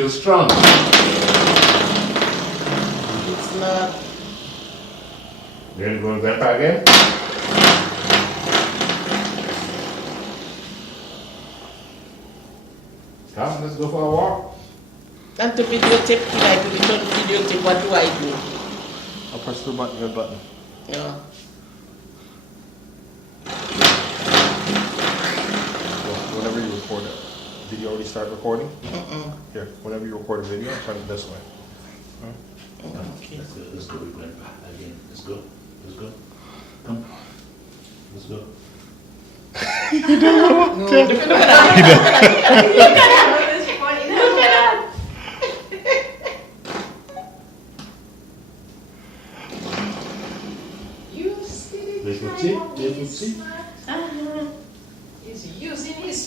feel strong. It's not. Then go back again. Come, let's go for a walk. And to videotape, can I do it on videotape? What do I do? I'll press the button, your button. Yeah. Whenever you record it. Did you already start recording? Mm-mm. Here, whenever you record a video, turn it this way. Okay. Let's go. We're going back again. Let's go. Let's go. Come. Let's go. You see Little tip, little tip. He's using his